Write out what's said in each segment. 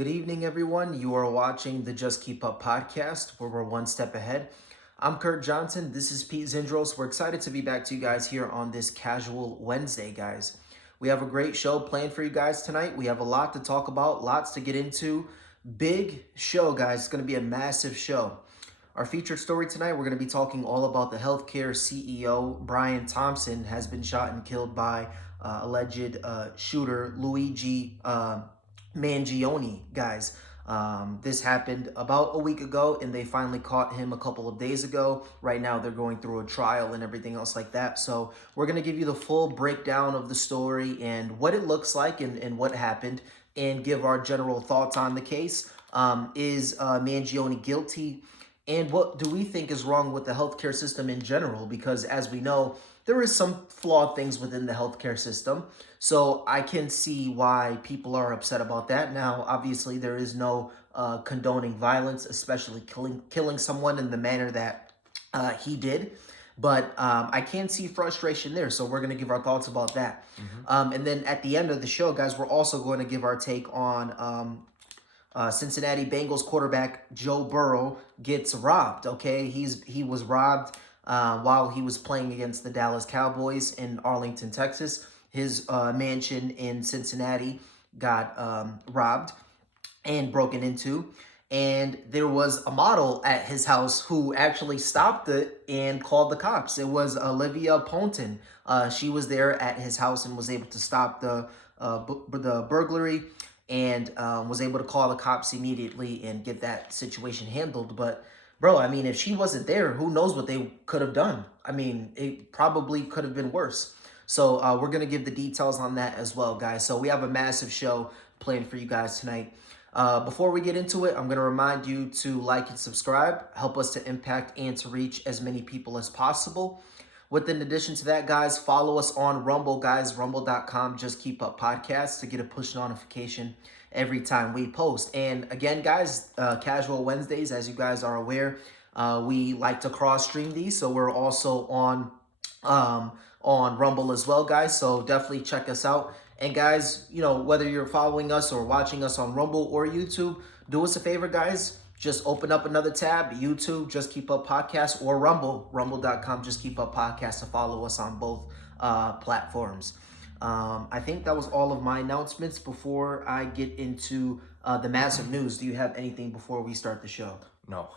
Good evening, everyone. You are watching the Just Keep Up podcast, where we're one step ahead. I'm Kurt Johnson. This is Pete Zindros. We're excited to be back to you guys here on this casual Wednesday, guys. We have a great show planned for you guys tonight. We have a lot to talk about, lots to get into. Big show, guys. It's going to be a massive show. Our featured story tonight, we're going to be talking all about the healthcare CEO, Brian Thompson, has been shot and killed by alleged shooter Luigi Mangione, guys. This happened about a week ago, and they finally caught him a couple of days ago. Right now, they're going through a trial and everything else like that. So, we're going to give you the full breakdown of the story and what it looks like and what happened, and give our general thoughts on the case. Is Mangione guilty? And what do we think is wrong with the healthcare system in general? Because as we know, there is some flawed things within the healthcare system. So I can see why people are upset about that. Now, obviously, there is no condoning violence, especially killing someone in the manner that he did. But I can see frustration there. So we're going to give our thoughts about that. And then at the end of the show, guys, we're also going to give our take on Cincinnati Bengals quarterback Joe Burrow gets robbed. Okay, he was robbed while he was playing against the Dallas Cowboys in Arlington, Texas. His mansion in Cincinnati got robbed and broken into. And there was a model at his house who actually stopped it and called the cops. It was Olivia Poulton. She was there at his house and was able to stop the burglary and was able to call the cops immediately and get that situation handled. But bro, I mean, if she wasn't there, who knows what they could have done? I mean, it probably could have been worse. So we're going to give the details on that as well, guys. So we have a massive show planned for you guys tonight. Before we get into it, I'm going to remind you to like and subscribe, help us to impact and to reach as many people as possible. In addition to that, guys, follow us on Rumble, guys, rumble.com, Just Keep Up Podcast to get a push notification every time we post. And again, guys, Casual Wednesdays, as you guys are aware, we like to cross stream these. So we're also on Rumble as well, guys. So definitely check us out. And guys, you know, whether you're following us or watching us on Rumble or YouTube, do us a favor, guys. Just open up another tab, YouTube, Just Keep Up Podcast, or Rumble, rumble.com, Just Keep Up Podcast to follow us on both platforms. I think that was all of my announcements before I get into the massive news. Do you have anything before we start the show? No.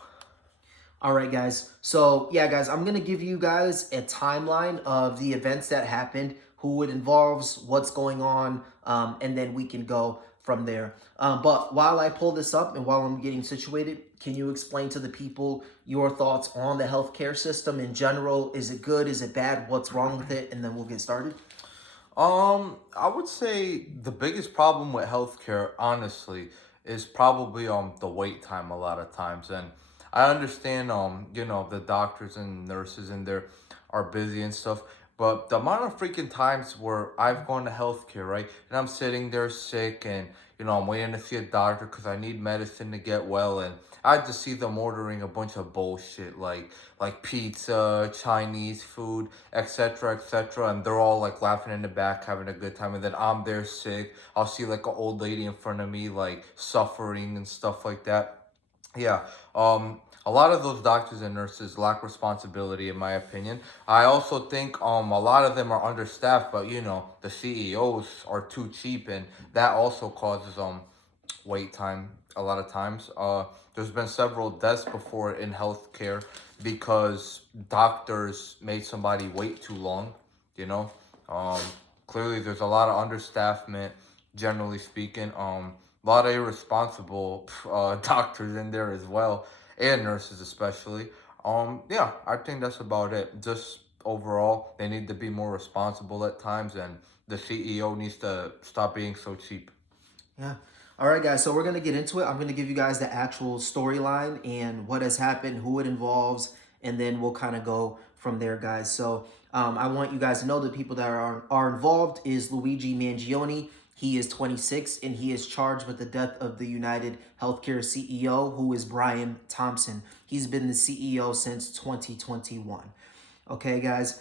All right, guys. So, yeah, guys, I'm going to give you guys a timeline of the events that happened, who it involves, what's going on, and then we can go from there. But while I pull this up and while I'm getting situated, can you explain to the people your thoughts on the healthcare system in general? Is it good? Is it bad? What's wrong with it? And then we'll get started. I would say the biggest problem with healthcare, honestly, is probably the wait time a lot of times. And I understand the doctors and nurses in there are busy and stuff, but the amount of freaking times where I've gone to healthcare, right? And I'm sitting there sick and I'm waiting to see a doctor because I need medicine to get well, and I just see them ordering a bunch of bullshit like pizza, Chinese food, etc., etc., and they're all like laughing in the back, having a good time, and then I'm there sick. I'll see like an old lady in front of me like suffering and stuff like that. Yeah. A lot of those doctors and nurses lack responsibility, in my opinion. I also think a lot of them are understaffed, but the CEOs are too cheap, and that also causes wait time a lot of times. There's been several deaths before in healthcare because doctors made somebody wait too long. You know, um, clearly there's a lot of understaffment, generally speaking. A lot of irresponsible doctors in there as well, and nurses especially. Yeah, I think that's about it. Just overall, they need to be more responsible at times, and the CEO needs to stop being so cheap. Yeah. All right, guys. So we're going to get into it. I'm going to give you guys the actual storyline and what has happened, who it involves, and then we'll kind of go from there, guys. So I want you guys to know the people that are involved is Luigi Mangione. He is 26, and he is charged with the death of the United Healthcare CEO, who is Brian Thompson. He's been the CEO since 2021. Okay, guys.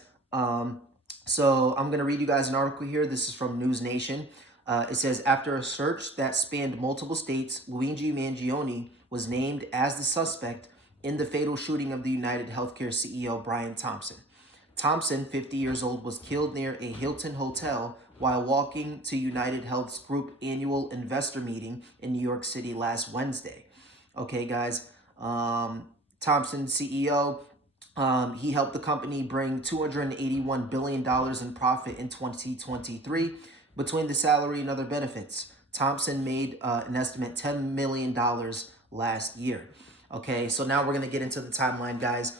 So I'm going to read you guys an article here. This is from News Nation. It says, after a search that spanned multiple states, Luigi Mangione was named as the suspect in the fatal shooting of the United Healthcare CEO Brian Thompson. Thompson, 50 years old, was killed near a Hilton hotel while walking to United Health's group annual investor meeting in New York City last Wednesday. Okay, guys. Thompson, CEO, he helped the company bring $281 billion in profit in 2023 between the salary and other benefits. Thompson made an estimate $10 million last year. Okay, so now we're going to get into the timeline, guys.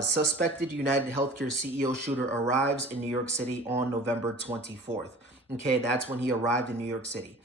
Suspected United Healthcare CEO shooter arrives in New York City on November 24th. Okay, that's when he arrived in New York City.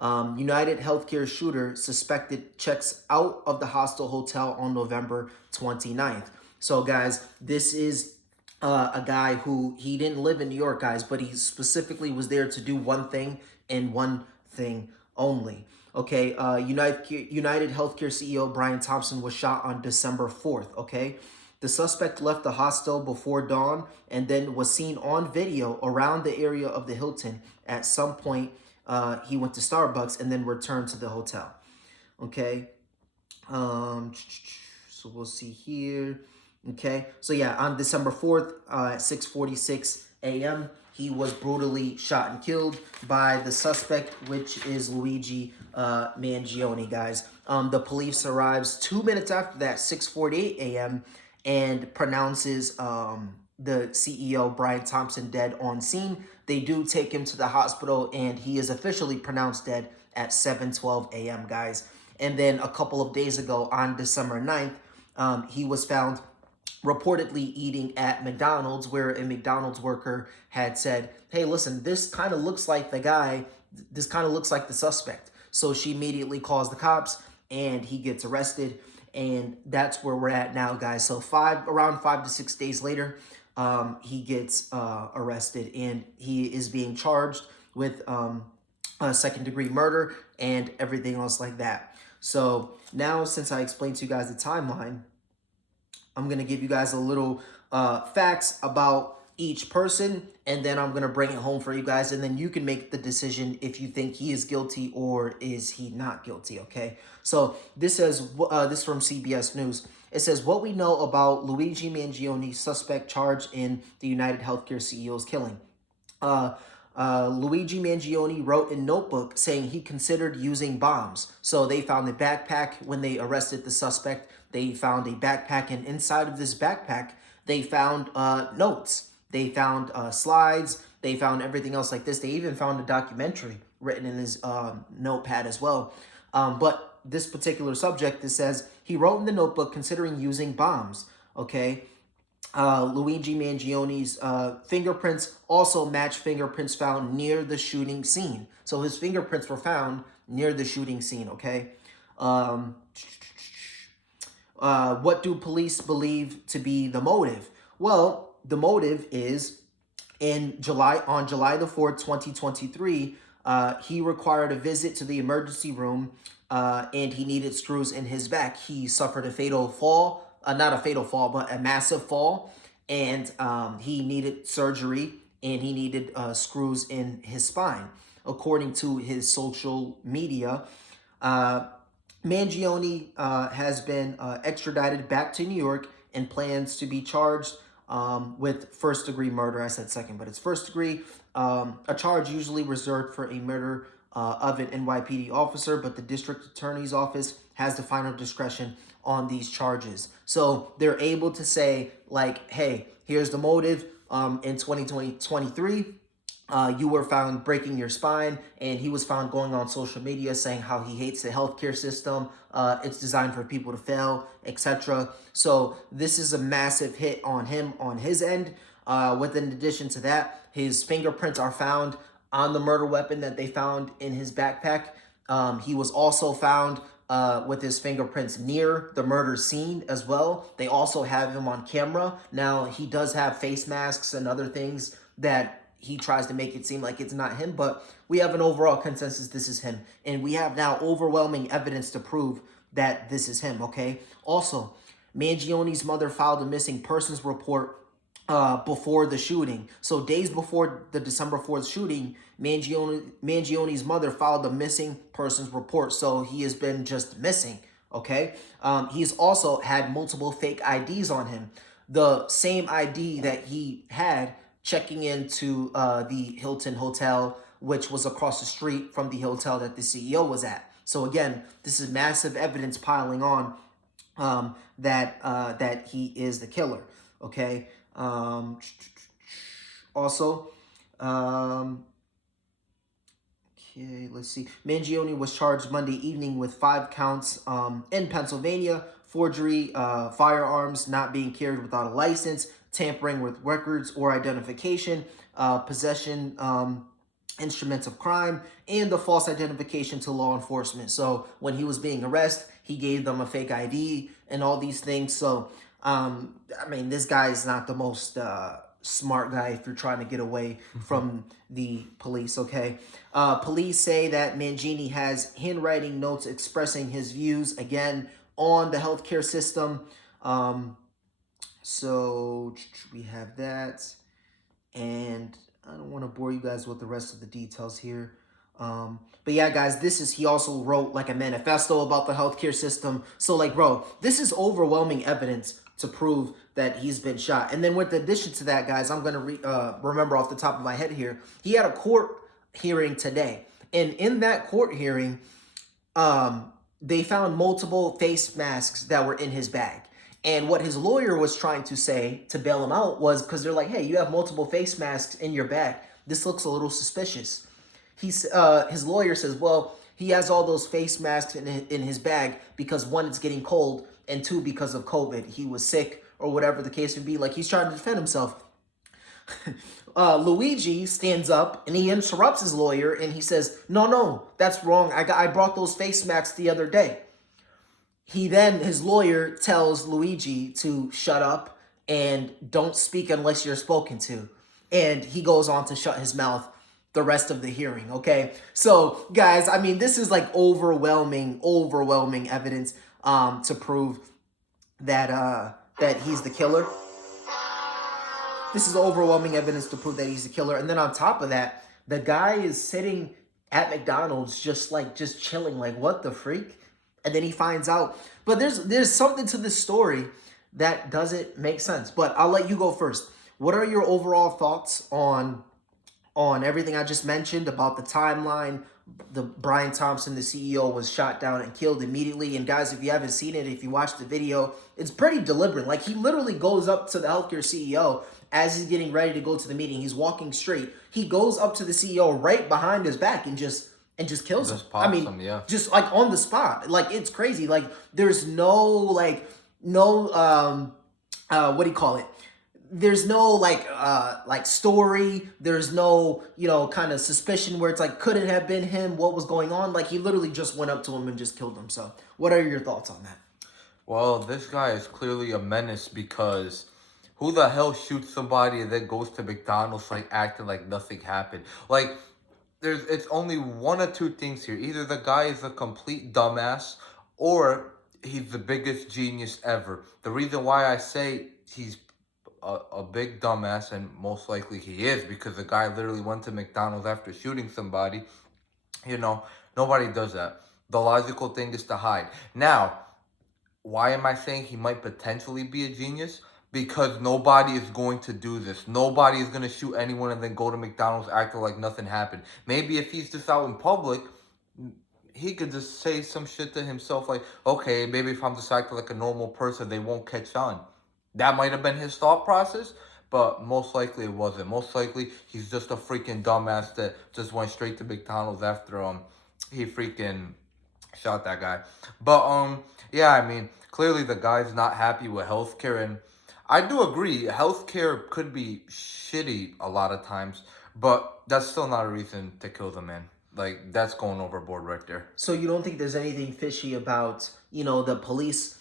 United Healthcare shooter suspected checks out of the hostel hotel on November 29th. So, guys, this is a guy who, he didn't live in New York, guys, but he specifically was there to do one thing and one thing only. Okay, United Healthcare CEO Brian Thompson was shot on December 4th, okay? The suspect left the hostel before dawn and then was seen on video around the area of the Hilton. At some point, he went to Starbucks and then returned to the hotel. Okay. So we'll see here. Okay. So yeah, on December 4th at 6:46 a.m., he was brutally shot and killed by the suspect, which is Luigi Mangione, guys. The police arrives 2 minutes after that, 6:48 a.m., and pronounces the CEO, Brian Thompson, dead on scene. They do take him to the hospital, and he is officially pronounced dead at 7:12 a.m., guys. And then a couple of days ago, on December 9th, he was found reportedly eating at McDonald's, where a McDonald's worker had said, hey, listen, this kind of looks like the guy, this kind of looks like the suspect. So she immediately calls the cops, and he gets arrested. And that's where we're at now, guys. So around 5 to 6 days later, he gets arrested, and he is being charged with second-degree murder and everything else like that. So now, since I explained to you guys the timeline, I'm going to give you guys a little facts about each person, and then I'm going to bring it home for you guys, and then you can make the decision if you think he is guilty or is he not guilty, okay? So this says, this is from CBS News. It says, what we know about Luigi Mangione, suspect charged in the United Healthcare CEO's killing. Luigi Mangione wrote in notebook saying he considered using bombs. So they found a backpack when they arrested the suspect. They found a backpack, and inside of this backpack, they found notes. They found slides. They found everything else like this. They even found a documentary written in his notepad as well. But this particular subject, it says, he wrote in the notebook considering using bombs, okay? Luigi Mangione's fingerprints also match fingerprints found near the shooting scene. So his fingerprints were found near the shooting scene, okay? What do police believe to be the motive? Well, the motive is on July the 4th, 2023, he required a visit to the emergency room, and he needed screws in his back. He suffered a fatal fall, not a fatal fall, but a massive fall, and he needed surgery, and he needed screws in his spine. According to his social media, Mangione has been extradited back to New York and plans to be charged with first-degree murder. I said second, but it's first-degree. A charge usually reserved for a murder of an NYPD officer, but the district attorney's office has the final discretion on these charges. So they're able to say, like, hey, here's the motive. In 2023, you were found breaking your spine, and he was found going on social media saying how he hates the healthcare system. It's designed for people to fail, etc. So this is a massive hit on him on his end. In addition to that, his fingerprints are found on the murder weapon that they found in his backpack. He was also found with his fingerprints near the murder scene as well. They also have him on camera. Now, he does have face masks and other things that he tries to make it seem like it's not him, but we have an overall consensus this is him. And we have now overwhelming evidence to prove that this is him, okay? Also, Mangione's mother filed a missing persons report before the shooting. So days before the December 4th shooting, Mangione's mother filed a missing persons report. So he has been just missing. Okay. He's also had multiple fake IDs on him. The same ID that he had checking into the Hilton Hotel, which was across the street from the hotel that the CEO was at. So again, this is massive evidence piling on that he is the killer. Okay. Also, okay, let's see. Mangione was charged Monday evening with 5 counts in Pennsylvania: forgery, firearms not being carried without a license, tampering with records or identification, possession instruments of crime, and the false identification to law enforcement. So when he was being arrested, he gave them a fake ID and all these things. So I mean, this guy is not the most smart guy if you're trying to get away from the police. Okay. Police say that Mangini has handwriting notes expressing his views again on the healthcare system. So we have that, and I don't want to bore you guys with the rest of the details here. But yeah, guys, he also wrote like a manifesto about the healthcare system. So like, bro, this is overwhelming evidence to prove that he's been shot. And then with addition to that, guys, I'm going to remember off the top of my head here, he had a court hearing today. And in that court hearing, they found multiple face masks that were in his bag. And what his lawyer was trying to say to bail him out was, because they're like, hey, you have multiple face masks in your bag. This looks a little suspicious. His lawyer says, well, he has all those face masks in his bag because one, it's getting cold, and two, because of COVID. He was sick or whatever the case would be. Like, he's trying to defend himself. Luigi stands up and he interrupts his lawyer and he says, no, that's wrong. I brought those face masks the other day. His lawyer tells Luigi to shut up and don't speak unless you're spoken to. And he goes on to shut his mouth the rest of the hearing, okay? So, guys, I mean, this is like overwhelming evidence to prove that he's the killer. This is overwhelming evidence to prove that he's the killer. And then on top of that, the guy is sitting at McDonald's just chilling, like, what the freak? And then he finds out. But there's something to this story that doesn't make sense. But I'll let you go first. What are your overall thoughts on everything I just mentioned about the timeline? The Brian Thompson, the CEO, was shot down and killed immediately. And guys, if you haven't seen it, if you watch the video, it's pretty deliberate. Like, he literally goes up to the healthcare CEO as he's getting ready to go to the meeting. He's walking straight. He goes up to the CEO right behind his back and just kills him. I mean, yeah. Just like on the spot. Like, it's crazy. Like, there's no what do you call it? There's no like story. There's no, kind of suspicion where it's like, could it have been him? What was going on? Like, he literally just went up to him and just killed him. So what are your thoughts on that? Well, this guy is clearly a menace because who the hell shoots somebody and then goes to McDonald's like acting like nothing happened? Like, it's only one or two things here. Either the guy is a complete dumbass or he's the biggest genius ever. The reason why I say he's a big dumbass, and most likely he is, because the guy literally went to McDonald's after shooting somebody. Nobody does that. The logical thing is to hide. Now, why am I saying he might potentially be a genius? Because nobody is going to do this. Nobody is going to shoot anyone and then go to McDonald's acting like nothing happened. Maybe if he's just out in public, he could just say some shit to himself like, okay, maybe if I'm just acting like a normal person, they won't catch on. That might have been his thought process, but most likely it wasn't. Most likely he's just a freaking dumbass that just went straight to McDonald's after he freaking shot that guy. But yeah, I mean, clearly the guy's not happy with healthcare, and I do agree, healthcare could be shitty a lot of times, but that's still not a reason to kill the man. Like, that's going overboard right there. So you don't think there's anything fishy about, the police?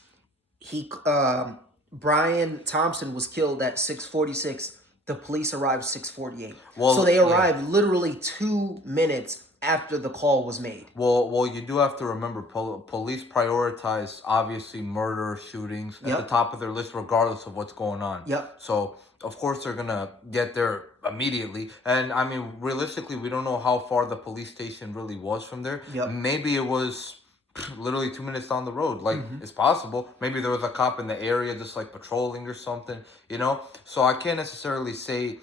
Brian Thompson was killed at 6:46. The police arrived 6:48. Well, so they arrived literally 2 minutes after the call was made. Well, you do have to remember, police prioritize obviously murder, shootings at the Yep. top of their list, regardless of what's going on. Yep. So of course they're gonna get there immediately. And I mean, realistically, we don't know how far the police station really was from there. Yep. Maybe it was literally 2 minutes down the road. Like, Mm-hmm. it's possible. Maybe there was a cop in the area just like patrolling or something. You know. So I can't necessarily say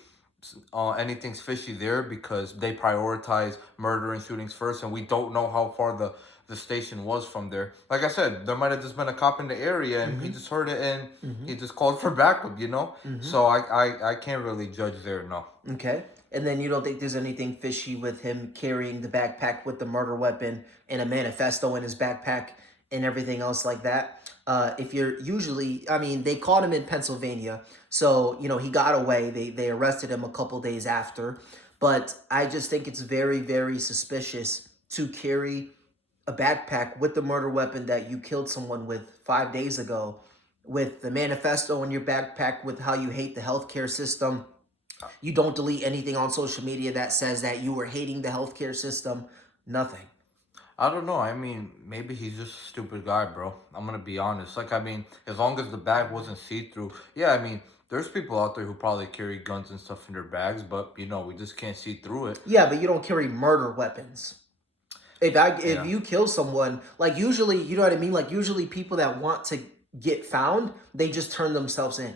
anything's fishy there because they prioritize murder and shootings first, and we don't know how far the station was from there. Like I said, there might have just been a cop in the area, and he just heard it, and he just called for backup. You know, so I can't really judge there. No. Okay. And then you don't think there's anything fishy with him carrying the backpack with the murder weapon and a manifesto in his backpack and everything else like that? If you're usually, I mean, they caught him in Pennsylvania, so you know he got away. They arrested him a couple days after, but I just think it's very very suspicious to carry a backpack with the murder weapon that you killed someone with 5 days ago, with the manifesto in your backpack with how you hate the healthcare system. You don't delete anything on social media that says that you were hating the healthcare system. Nothing. I don't know. I mean, maybe he's just a stupid guy, bro. I'm gonna be honest. Like, I mean, as long as the bag wasn't see through, yeah. I mean, there's people out there who probably carry guns and stuff in their bags, but we just can't see through it. Yeah, but you don't carry murder weapons. If Yeah. you kill someone, like usually, you know what I mean? Like usually people that want to get found, they just turn themselves in.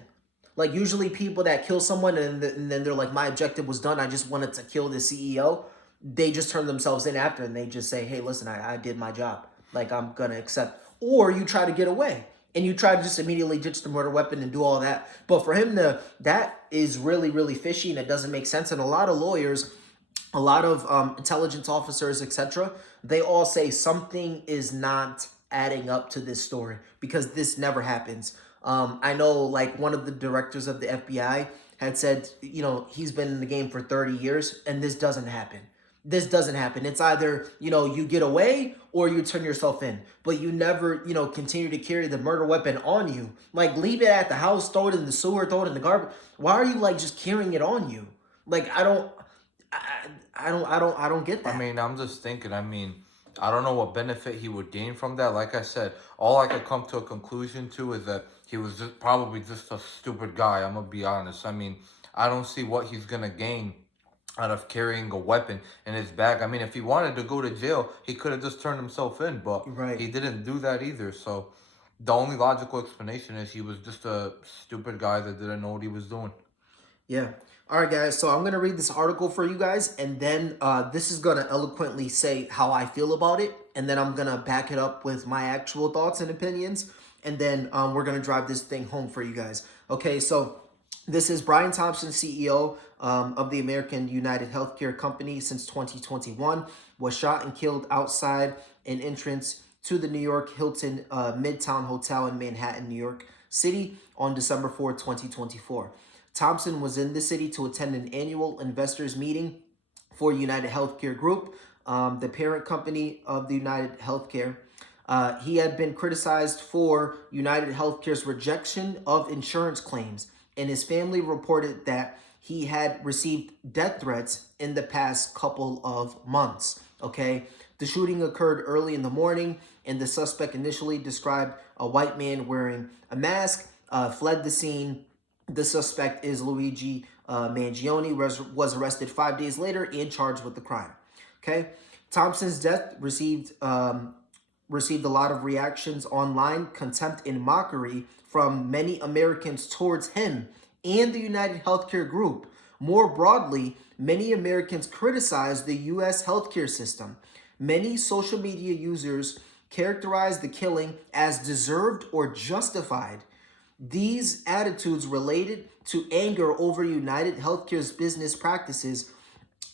Like usually people that kill someone and then they're like, my objective was done. I just wanted to kill the CEO. They just turn themselves in after and they just say, hey, listen, I did my job. Like I'm going to accept. Or you try to get away and you try to just immediately ditch the murder weapon and do all that. But for him to, that is really, really fishy and it doesn't make sense. And a lot of lawyers, a lot of intelligence officers, etc., they all say something is not adding up to this story because this never happens. I know, like, one of the directors of the FBI had said, you know, he's been in the game for 30 years and this doesn't happen. This doesn't happen. It's either, you know, you get away or you turn yourself in, but you never, you know, continue to carry the murder weapon on you. Like, leave it at the house, throw it in the sewer, throw it in the garbage. Why are you, like, just carrying it on you? Like, I don't get that. I mean, I'm just thinking. I mean, I don't know what benefit he would gain from that. Like I said, all I could come to a conclusion to is that he was probably just a stupid guy. I'm gonna be honest. I mean, I don't see what he's gonna gain out of carrying a weapon in his bag. I mean, if he wanted to go to jail, he could have just turned himself in, but Right. he didn't do that either. So the only logical explanation is he was just a stupid guy that didn't know what he was doing. Yeah. All right, guys. So I'm going to read this article for you guys, and then this is going to eloquently say how I feel about it, and then I'm going to back it up with my actual thoughts and opinions, and then we're going to drive this thing home for you guys. Okay, so this is Brian Thompson, CEO of the American United Healthcare Company since 2021, was shot and killed outside an entrance to the New York Hilton Midtown Hotel in Manhattan, New York City on December 4, 2024. Thompson was in the city to attend an annual investors meeting for United Healthcare Group, the parent company of the United Healthcare. He had been criticized for United Healthcare's rejection of insurance claims, and his family reported that he had received death threats in the past couple of months. Okay, the shooting occurred early in the morning, and the suspect initially described a white man wearing a mask, fled the scene. The suspect is Luigi Mangione, was arrested 5 days later and charged with the crime. Okay, Thompson's death received a lot of reactions online, contempt and mockery from many Americans towards him and the United Healthcare Group. More broadly, many Americans criticize the U.S. healthcare system. Many social media users characterize the killing as deserved or justified. These attitudes related to anger over United Healthcare's business practices,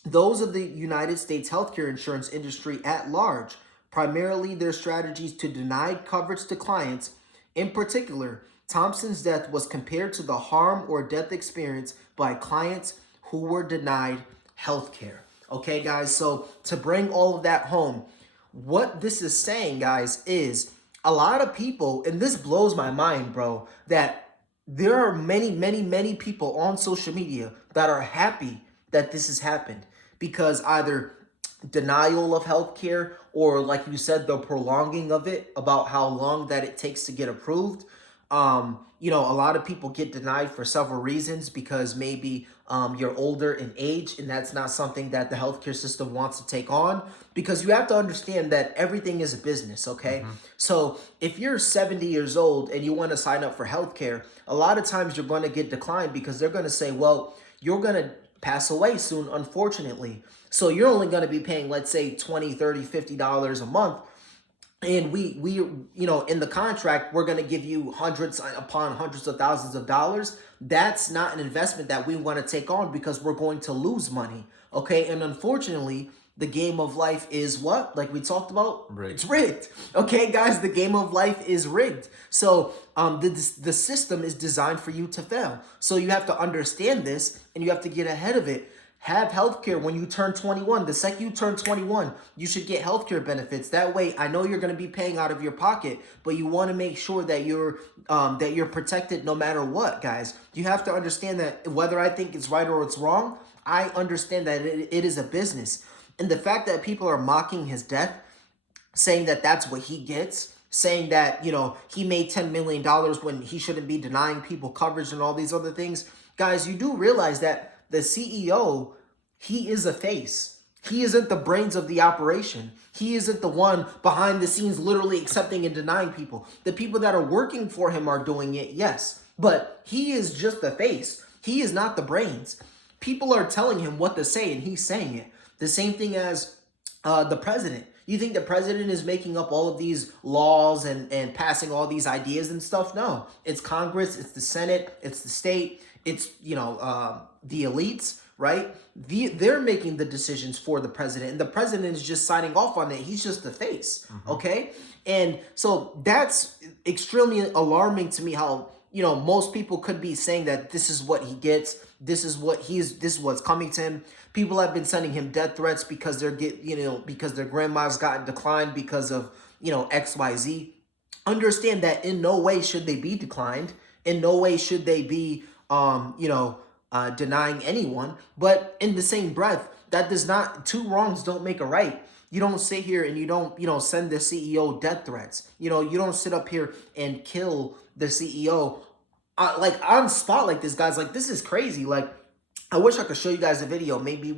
those of the United States healthcare insurance industry at large, primarily their strategies to deny coverage to clients. In particular, Thompson's death was compared to the harm or death experienced by clients who were denied healthcare. Okay, guys, so to bring all of that home, what this is saying, guys, is a lot of people, and this blows my mind, bro, that there are many, many, many people on social media that are happy that this has happened because either denial of healthcare, or like you said, the prolonging of it, about how long that it takes to get approved. A lot of people get denied for several reasons, because maybe you're older in age, and that's not something that the healthcare system wants to take on, because you have to understand that everything is a business, okay? Mm-hmm. So if you're 70 years old and you want to sign up for healthcare, a lot of times you're going to get declined, because they're going to say, well, you're going to pass away soon, unfortunately. So you're only going to be paying, let's say, 20, 30, $50 a month. And in the contract, we're going to give you hundreds upon hundreds of thousands of dollars. That's not an investment that we want to take on, because we're going to lose money. Okay. And unfortunately, the game of life is what? Like we talked about? Rigged. It's rigged. Okay, guys, the game of life is rigged. So the system is designed for you to fail. So you have to understand this, and you have to get ahead of it. Have healthcare when you turn 21. The second you turn 21, you should get healthcare benefits. That way, I know you're going to be paying out of your pocket, but you want to make sure that you're protected no matter what, guys. You have to understand that whether I think it's right or it's wrong, I understand that it is a business. And the fact that people are mocking his death, saying that that's what he gets, saying that, he made $10 million when he shouldn't be denying people coverage and all these other things. Guys, you do realize that the CEO, he is a face. He isn't the brains of the operation. He isn't the one behind the scenes literally accepting and denying people. The people that are working for him are doing it, yes. But he is just the face. He is not the brains. People are telling him what to say, and he's saying it. The same thing as the president. You think the president is making up all of these laws and passing all these ideas and stuff? No. It's Congress, it's the Senate, it's the state, it's, the elites, right? They're making the decisions for the president, and the president is just signing off on it. He's just the face, okay? And so that's extremely alarming to me, how, most people could be saying that this is what he gets, this is what's coming to him. People have been sending him death threats because because their grandma's gotten declined because of, XYZ. Understand that in no way should they be declined. In no way should they be, denying anyone. But in the same breath, that does not, two wrongs don't make a right. You don't sit here and you don't, send the CEO death threats. You don't sit up here and kill the CEO like on spot like this, guys. Like, this is crazy. Like, I wish I could show you guys a video. Maybe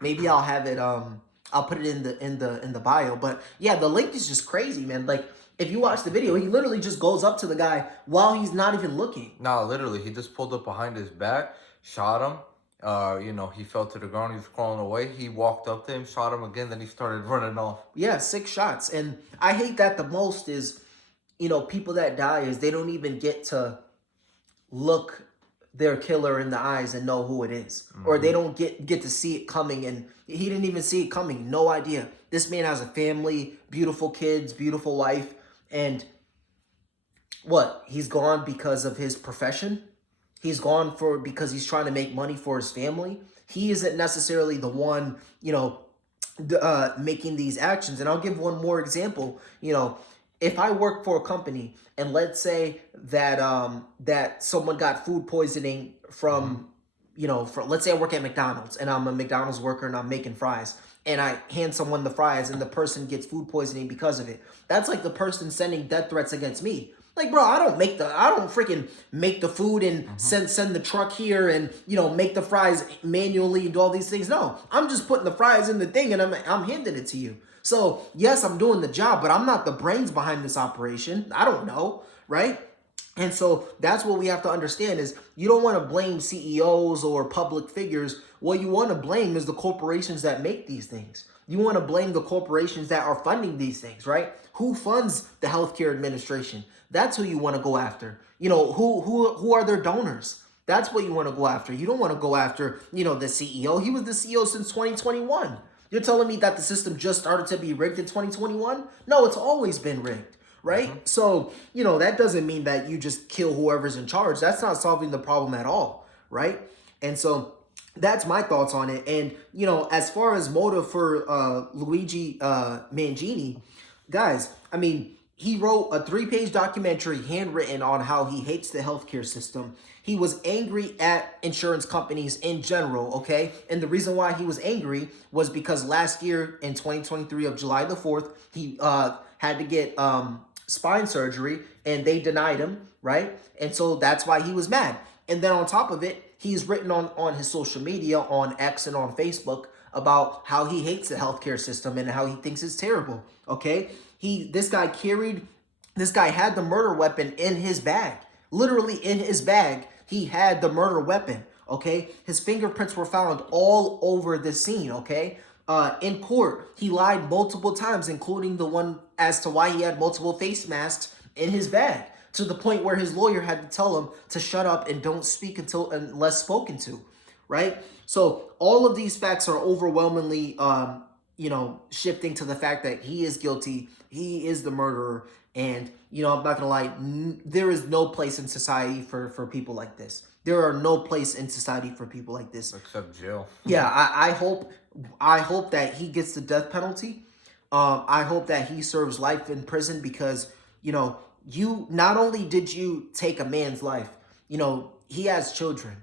maybe I'll have it. I'll put it in the bio. But yeah, the link is just crazy, man. Like, if you watch the video, he literally just goes up to the guy while he's not even looking. No, literally, he just pulled up behind his back, shot him. He fell to the ground. He was crawling away. He walked up to him, shot him again. Then he started running off. Yeah, 6 shots. And I hate that the most is, people that die is they don't even get to look their killer in the eyes and know who it is. Or they don't get to see it coming, and he didn't even see it coming. No idea. This man has a family, beautiful kids, beautiful wife, and what? He's gone because of his profession. He's gone because he's trying to make money for his family. He isn't necessarily the one, making these actions. And I'll give one more example. If I work for a company, and let's say that that someone got food poisoning from, let's say I work at McDonald's, and I'm a McDonald's worker and I'm making fries, and I hand someone the fries and the person gets food poisoning because of it. That's like the person sending death threats against me. Like, bro, I don't freaking make the food and send the truck here and, make the fries manually and do all these things. No, I'm just putting the fries in the thing and I'm handing it to you. So yes, I'm doing the job, but I'm not the brains behind this operation. I don't know, right? And so that's what we have to understand is you don't want to blame CEOs or public figures. What you want to blame is the corporations that make these things. You want to blame the corporations that are funding these things, right? Who funds the healthcare administration? That's who you want to go after. Who are their donors? That's what you want to go after. You don't want to go after, the CEO. He was the CEO since 2021. You're telling me that the system just started to be rigged in 2021? No, it's always been rigged, right? So, that doesn't mean that you just kill whoever's in charge. That's not solving the problem at all, right? And so that's my thoughts on it. And, as far as motive for Luigi Mangini, guys, I mean, He wrote a 3-page documentary handwritten on how he hates the healthcare system. He was angry at insurance companies in general, okay? And the reason why he was angry was because last year in 2023 of July the 4th, he had to get spine surgery and they denied him, right? And so that's why he was mad. And then on top of it, he's written on his social media, on X and on Facebook, about how he hates the healthcare system and how he thinks it's terrible, okay? This guy had the murder weapon in his bag. Literally in his bag, he had the murder weapon, okay? His fingerprints were found all over the scene, okay? In court, he lied multiple times, including the one as to why he had multiple face masks in his bag, to the point where his lawyer had to tell him to shut up and don't speak unless spoken to, right? So all of these facts are overwhelmingly, shifting to the fact that he is guilty. He is the murderer. And, I'm not going to lie, there is no place in society for people like this. There are no place in society for people like this. Except jail. Yeah, I hope that he gets the death penalty. I hope that he serves life in prison because, you not only did you take a man's life, he has children.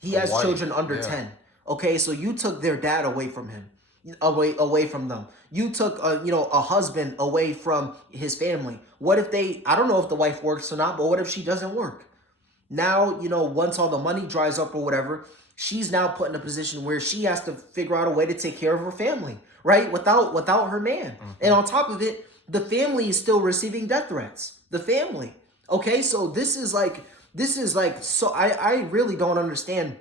He has children under 10. Okay, so you took their dad away from him, away from them. You took a husband away from his family. What if I don't know if the wife works or not, but what if she doesn't work? Now, once all the money dries up or whatever, she's now put in a position where she has to figure out a way to take care of her family, right? Without her man. Mm-hmm. And on top of it, the family is still receiving death threats. The family. Okay, so this is like, so I really don't understand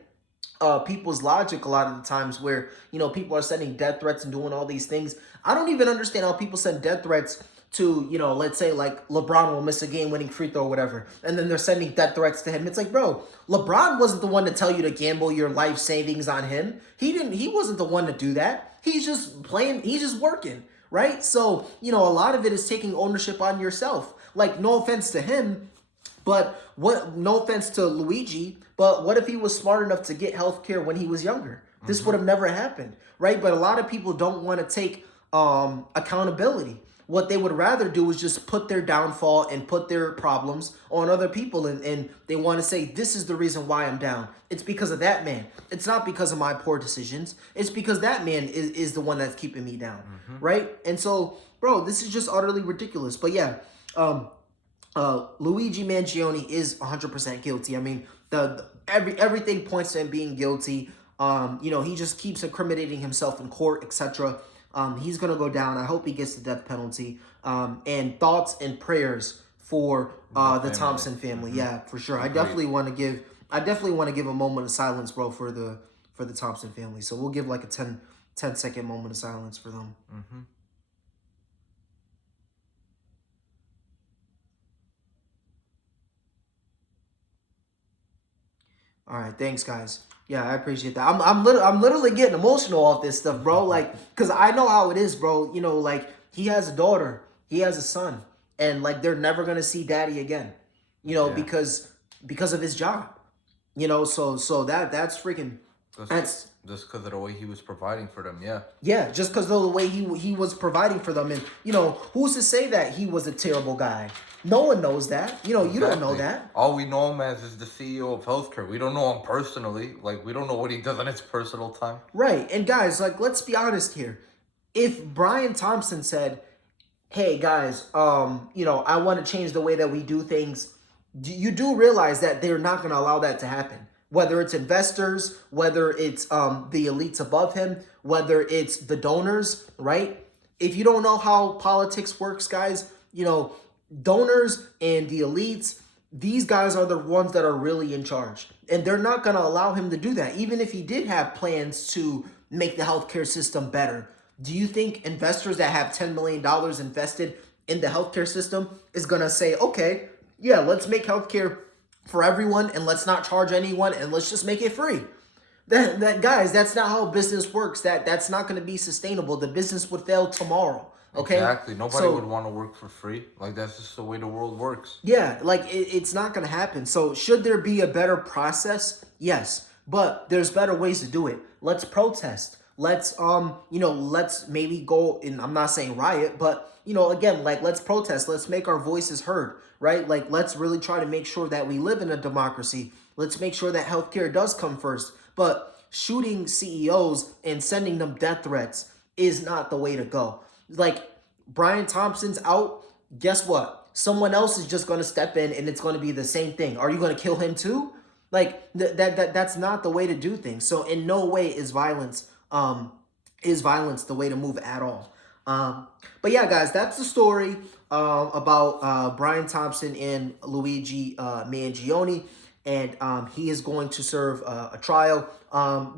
people's logic a lot of the times where, people are sending death threats and doing all these things. I don't even understand how people send death threats to, let's say like LeBron will miss a game-winning free throw or whatever, and then they're sending death threats to him. It's like, bro, LeBron wasn't the one to tell you to gamble your life savings on him. He wasn't the one to do that. He's just playing, he's just working, right? So, a lot of it is taking ownership on yourself. Like, no offense to him, but no offense to Luigi, but what if he was smart enough to get healthcare when he was younger? This would have never happened, right? But a lot of people don't want to take accountability. What they would rather do is just put their downfall and put their problems on other people. And they want to say, this is the reason why I'm down. It's because of that man. It's not because of my poor decisions. It's because that man is the one that's keeping me down, right? And so, bro, this is just utterly ridiculous. But yeah, Luigi Mangione is 100% guilty. I mean, everything points to him being guilty. He just keeps incriminating himself in court, etc. He's gonna go down. I hope he gets the death penalty. And thoughts and prayers for the Thompson family. Yeah, for sure. I definitely want to give a moment of silence, bro, for the Thompson family. So we'll give like a 10-second moment of silence for them. All right, thanks, guys. Yeah, I appreciate that. I'm literally getting emotional off this stuff, bro. Like, cause I know how it is, bro. Like he has a daughter, he has a son, and like they're never gonna see daddy again. Because of his job. So that's freaking. That's just because of the way he was providing for them, yeah. Yeah, just because of the way he was providing for them, and who's to say that he was a terrible guy? No one knows that. You don't know that. All we know him as is the CEO of healthcare. We don't know him personally. Like, we don't know what he does on his personal time. Right. And guys, like, let's be honest here. If Brian Thompson said, hey, guys, I want to change the way that we do things, you do realize that they're not going to allow that to happen. Whether it's investors, whether it's the elites above him, whether it's the donors, right? If you don't know how politics works, guys, donors and the elites, these guys are the ones that are really in charge. And they're not going to allow him to do that. Even if he did have plans to make the healthcare system better, do you think investors that have $10 million invested in the healthcare system is going to say, okay, yeah, let's make healthcare for everyone and let's not charge anyone and let's just make it free? That guys, that's not how business works. That's not going to be sustainable. The business would fail tomorrow. Okay. Exactly. Nobody would want to work for free. Like, that's just the way the world works. Yeah, like it's not going to happen. So should there be a better process? Yes. But there's better ways to do it. Let's protest. Let's let's maybe go, and I'm not saying riot, but again, like, let's protest, let's make our voices heard, right? Like, let's really try to make sure that we live in a democracy. Let's make sure that healthcare does come first. But shooting CEOs and sending them death threats is not the way to go. Like, Brian Thompson's out, guess what? Someone else is just going to step in and it's going to be the same thing. Are you going to kill him too? Like, that's not the way to do things. So in no way is violence the way to move at all. But yeah, guys, that's the story about Brian Thompson and Luigi Mangione, and he is going to serve a trial.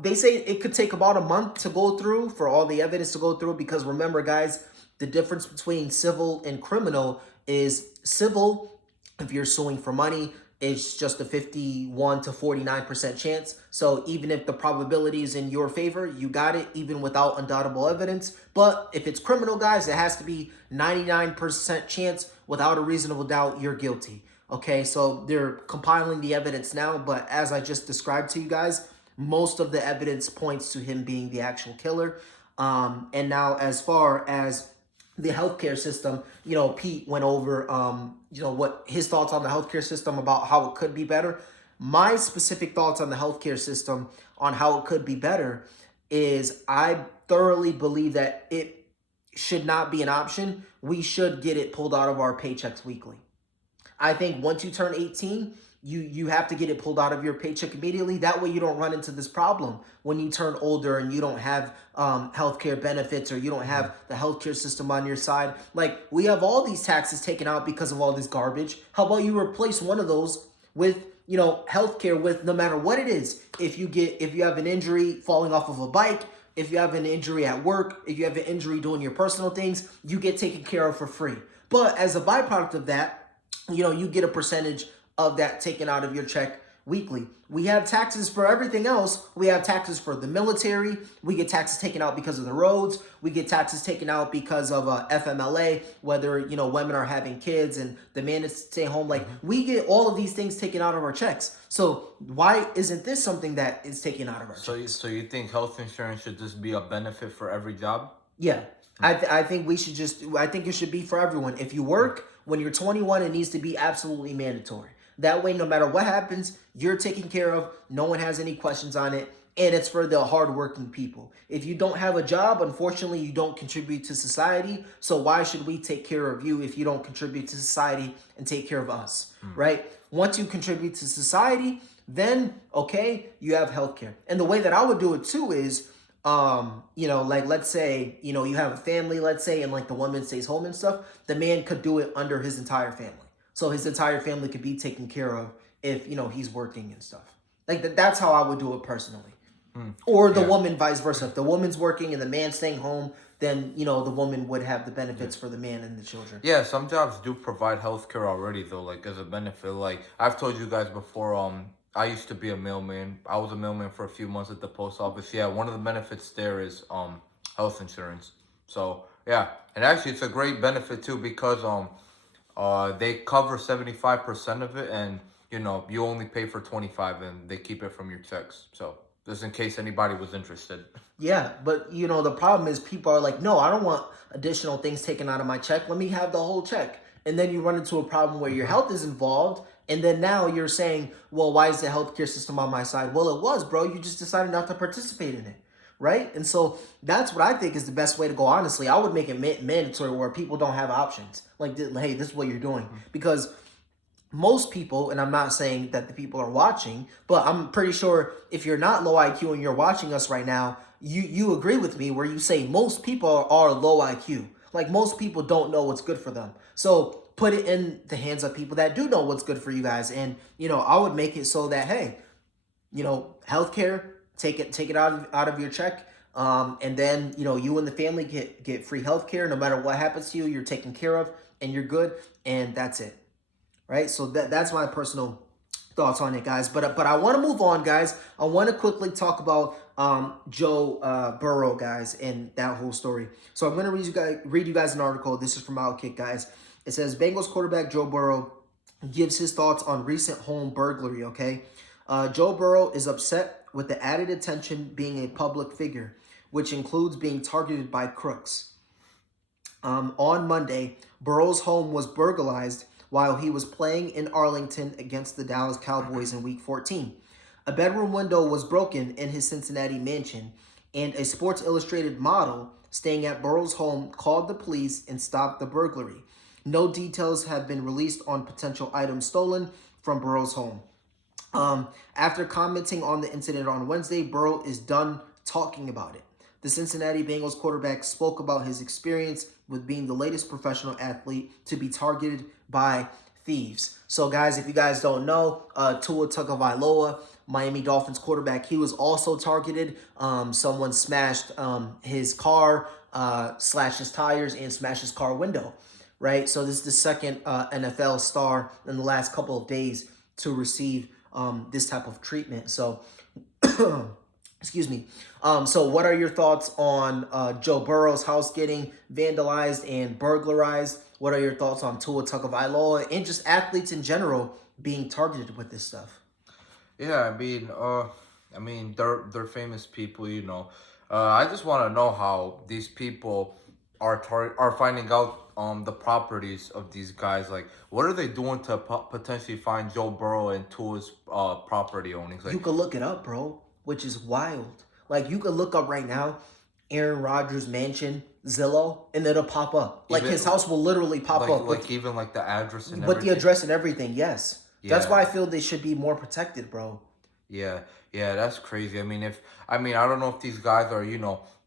They say it could take about a month to go through, for all the evidence to go through, because remember, guys, the difference between civil and criminal is civil, if you're suing for money, it's just a 51 to 49% chance. So even if the probability is in your favor, you got it, even without undoubtable evidence. But if it's criminal, guys, it has to be 99% chance without a reasonable doubt you're guilty. Okay, so they're compiling the evidence now, but as I just described to you guys, most of the evidence points to him being the actual killer. And now, as far as the healthcare system, Pete went over, what his thoughts on the healthcare system, about how it could be better. My specific thoughts on the healthcare system, on how it could be better, is I thoroughly believe that it should not be an option. We should get it pulled out of our paychecks weekly. I think once you turn 18, you have to get it pulled out of your paycheck immediately. That way you don't run into this problem when you turn older and you don't have healthcare benefits, or you don't have the healthcare system on your side. Like, we have all these taxes taken out because of all this garbage. How about you replace one of those with healthcare, with, no matter what it is, if you have an injury falling off of a bike, if you have an injury at work, if you have an injury doing your personal things, you get taken care of for free. But as a byproduct of that, you get a percentage of that taken out of your check weekly. We have taxes for everything else. We have taxes for the military. We get taxes taken out because of the roads. We get taxes taken out because of FMLA, whether, women are having kids and the man is stay home. Like, we get all of these things taken out of our checks. So why isn't this something that is taken out of our checks? So you think health insurance should just be a benefit for every job? Yeah. I think I think it should be for everyone. If you work when you're 21, it needs to be absolutely mandatory. That way, no matter what happens, you're taken care of. No one has any questions on it. And it's for the hardworking people. If you don't have a job, unfortunately, you don't contribute to society. So why should we take care of you if you don't contribute to society and take care of us, right? Once you contribute to society, then, okay, you have healthcare. And the way that I would do it too is, like, let's say, you have a family, let's say, and like the woman stays home and stuff, the man could do it under his entire family. So his entire family could be taken care of if, he's working and stuff. Like, that's how I would do it personally. Or the woman, vice versa. If the woman's working and the man's staying home, then, the woman would have the benefits for the man and the children. Yeah, some jobs do provide healthcare already, though, like, as a benefit. Like, I've told you guys before, I used to be a mailman. I was a mailman for a few months at the post office. Yeah, one of the benefits there is health insurance. So, yeah. And actually, it's a great benefit, too, because they cover 75% of it, and, you only pay for 25, and they keep it from your checks. So, just in case anybody was interested. Yeah, but, the problem is people are like, no, I don't want additional things taken out of my check. Let me have the whole check. And then you run into a problem where your health is involved. And then now you're saying, well, why is the healthcare system on my side? Well, it was, bro. You just decided not to participate in it, right? And so that's what I think is the best way to go, honestly. I would make it mandatory where people don't have options. Like, hey, this is what you're doing. Because most people, and I'm not saying that the people are watching, but I'm pretty sure if you're not low IQ and you're watching us right now, you agree with me where you say most people are low IQ. Like, most people don't know what's good for them. So put it in the hands of people that do know what's good for you guys. And, I would make it so that, hey, healthcare, take it out of your check. And then, you and the family get free healthcare. No matter what happens to you, you're taken care of and you're good. And that's it. Right. So that's my personal thoughts on it, guys. But I want to move on, guys. I want to quickly talk about Joe Burrow, guys, and that whole story. So I'm going to read you guys an article. This is from Outkick, guys. It says Bengals quarterback Joe Burrow gives his thoughts on recent home burglary, okay? Joe Burrow is upset with the added attention being a public figure. which includes being targeted by crooks. On Monday, Burrow's home was burglarized while he was playing in Arlington against the Dallas Cowboys in Week 14. A bedroom window was broken in his Cincinnati mansion, and a Sports Illustrated model staying at Burrow's home called the police and stopped the burglary. No details have been released on potential items stolen from Burrow's home. After commenting on the incident on Wednesday, Burrow is done talking about it. The Cincinnati Bengals quarterback spoke about his experience with being the latest professional athlete to be targeted by thieves. So, guys, if you guys don't know, Tua Tagovailoa, Miami Dolphins quarterback, he was also targeted. Someone smashed his car, slashed his tires, and smashed his car window, right? So this is the second NFL star in the last couple of days to receive this type of treatment. So, excuse me. So what are your thoughts on Joe Burrow's house getting vandalized and burglarized? What are your thoughts on Tua Tagovailoa and just athletes in general being targeted with this stuff? Yeah, I mean, they're famous people, you know. I just want to know how these people are finding out the properties of these guys. Like, what are they doing to potentially find Joe Burrow and Tua's property ownings? You Like, could look it up, bro, which is wild. Like, you could look up right now Aaron Rodgers mansion, Zillow, and it'll pop up. Like, even his house will literally pop up like even like the address and with the everything. address and everything. Yes. That's Yeah. why I feel they should be more protected, bro. Yeah, yeah, that's crazy. I don't know if these guys are,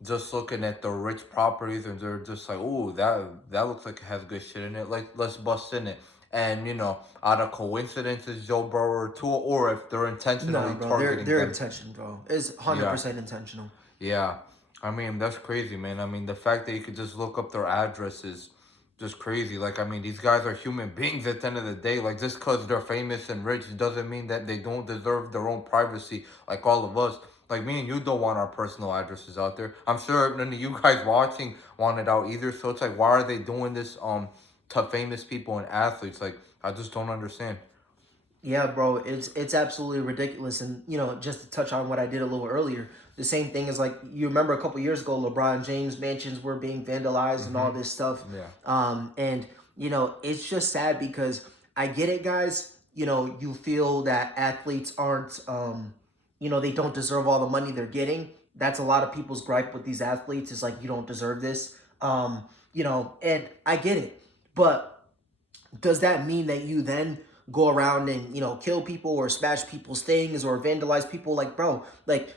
just looking at the rich properties and they're just like, oh, that looks like it has good shit in it. Like, let's bust in it. And out of coincidences, Joe Burrow or Tua, or if they're intentionally No, bro. targeting Their them. intention, bro, is Yeah, 100% intentional. yeah. That's crazy, man. The fact that you could just look up their address is just crazy. Like, these guys are human beings at the end of the day. Like, just because they're famous and rich doesn't mean that they don't deserve their own privacy, like all of us. Like, me and you don't want our personal addresses out there. I'm sure none of you guys watching want it out either. So it's like, why are they doing this to famous people and athletes? Like, I just don't understand. Yeah, bro, it's absolutely ridiculous. And just to touch on what I did a little earlier, the same thing is like you remember a couple years ago, LeBron James mansions were being vandalized and all Mm-hmm. this stuff. Yeah. And it's just sad because I get it, guys. You feel that athletes aren't, they don't deserve all the money they're getting. That's a lot of people's gripe with these athletes is like you don't deserve this. And I get it, but does that mean that you then go around and kill people or smash people's things or vandalize people? Like, bro, like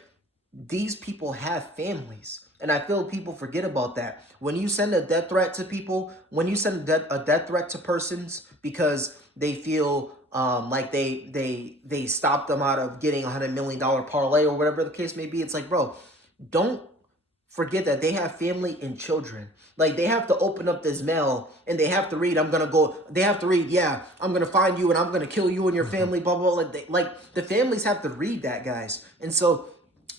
these people have families, and I feel people forget about that. When you send a death threat to people, when you send a death threat to persons because they feel like they stopped them out of getting $100 million parlay or whatever the case may be, it's like, bro, don't forget that they have family and children. Like they have to open up this mail and they have to read, they have to read, yeah, I'm gonna find you and I'm gonna kill you and your family, blah, blah, blah. Like the families have to read that, guys. And so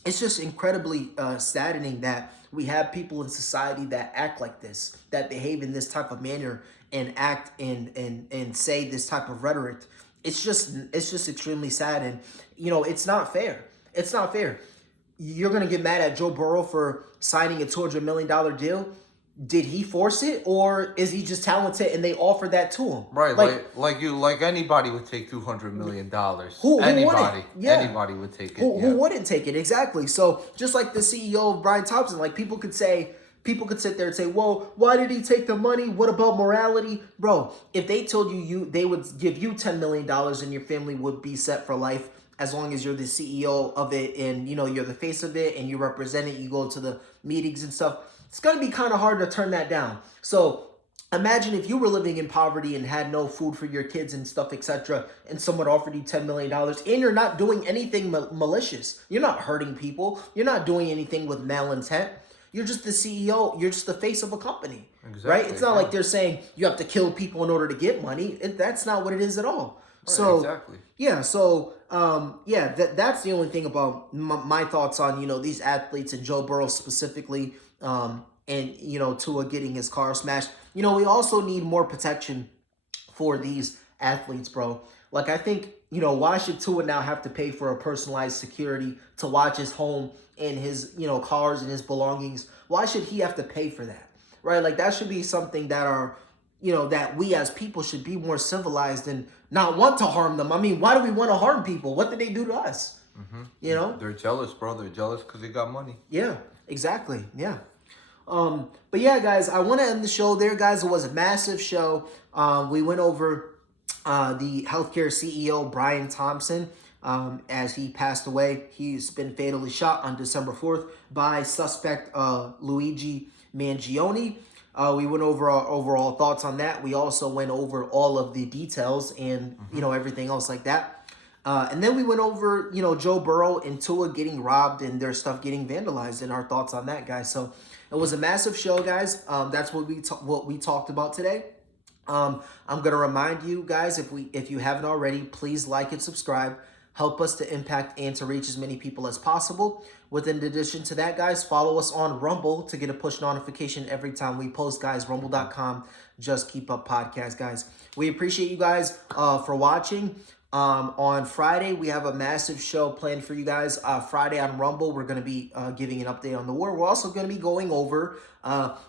it's just incredibly saddening that we have people in society that act like this, that behave in this type of manner and act and say this type of rhetoric. It's just extremely sad. And it's not fair. It's not fair. You're gonna get mad at Joe Burrow for signing a $200 million deal. Did he force it, or is he just talented and they offered that to him? Right, like anybody would take $200 million. Who Anybody, wouldn't? Yeah. anybody would take it. Who wouldn't take it? Exactly. So just like the CEO of Brian Thompson, like people could sit there and say, "Whoa, why did he take the money? What about morality, bro?" If they told you they would give you $10 million and your family would be set for life as long as you're the CEO of it and you're the face of it and you represent it, you go to the meetings and stuff. It's gonna be kind of hard to turn that down. So imagine if you were living in poverty and had no food for your kids and stuff, etc., and someone offered you $10 million and you're not doing anything malicious. You're not hurting people. You're not doing anything with malintent. You're just the CEO. You're just the face of a company, right? It's not like they're saying you have to kill people in order to get money. That's not what it is at all. Right, So exactly. yeah, so that's the only thing about my thoughts on these athletes and Joe Burrow specifically, and Tua getting his car smashed. We also need more protection for these athletes, bro. Like, I think, you know, why should Tua now have to pay for a personalized security to watch his home and his, you know, cars and his belongings? Why should he have to pay for that? Right? Like, that should be something that are, you know, that we as people should be more civilized and not want to harm them. I mean, why do we want to harm people? What did they do to us? You know? They're jealous, bro. They're jealous because they got money. Yeah, exactly. Yeah. But yeah, guys, I want to end the show there, guys. It was a massive show. We went over the healthcare CEO, Brian Thompson, as he passed away. He's been fatally shot on December 4th by suspect Luigi Mangione. We went over our overall thoughts on that. We also went over all of the details and, you know, everything else like that. And then we went over, you know, Joe Burrow and Tua getting robbed and their stuff getting vandalized and our thoughts on that, guys. So it was a massive show, guys. That's what we talked about today. I'm gonna remind you guys, if you haven't already, please like and subscribe. Help us to impact and to reach as many people as possible. In addition to that, guys, follow us on Rumble to get a push notification every time we post, guys. Rumble.com, Just Keep Up Podcast, guys. We appreciate you guys for watching. On Friday, we have a massive show planned for you guys. Friday on Rumble, we're going to be giving an update on the war. We're also going to be going over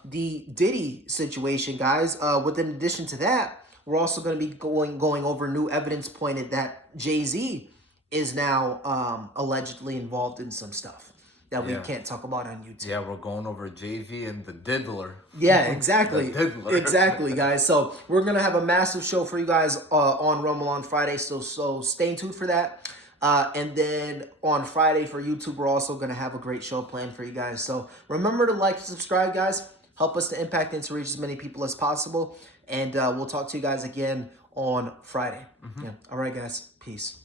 the Diddy situation, guys. In addition to that, we're also going to be going over new evidence pointed that Jay-Z is now allegedly involved in some stuff that we can't talk about on YouTube. Yeah, we're going over JV and the Diddler. Yeah, exactly. The Diddler. Exactly, guys. So we're going to have a massive show for you guys on Rumble on Friday. So stay tuned for that. And then on Friday for YouTube, we're also going to have a great show planned for you guys. So remember to like and subscribe, guys. Help us to impact and to reach as many people as possible. And we'll talk to you guys again on Friday. Yeah. All right, guys. Peace.